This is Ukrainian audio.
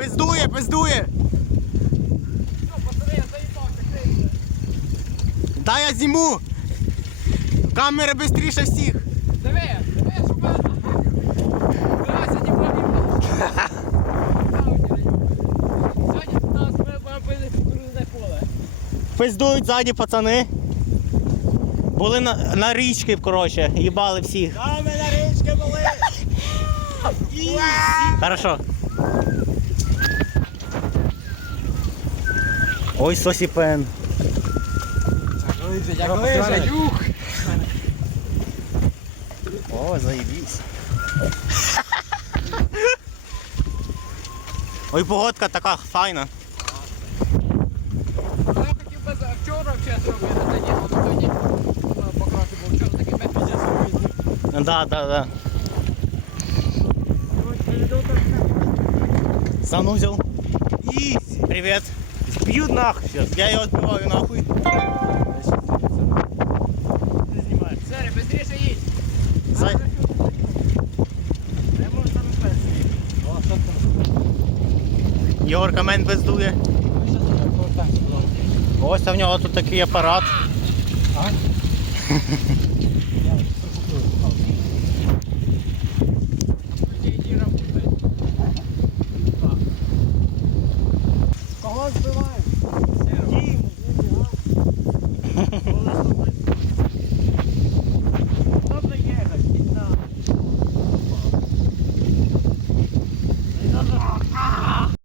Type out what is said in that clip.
Пиздує, пиздує. Пацани, я зніму. Камера швидше всіх. Диви, диви, щоб мене... Бля, сьогодні будемо Сьогодні у нас ми будемо пити кукурудзне поле. Пиздують ззаді пацани. Були на, на річки, коротше, їбали всіх. Там ми на річки були. Хорошо. Ой, сосіпен. Як лише. Юх! О, заебись. Ой, погодка така файна. Я хотів би за- вчора ще зробити, та ні, воно сьогодні е, покраще, бо вчора такий метод зробити. Да, да, да. Санузел. Изи. Привет. Сбьют нахуй сейчас. Я его сбиваю нахуй. Сері, швидше їдь. За... Йорка мен бездує. Ось а в нього тут такий апарат.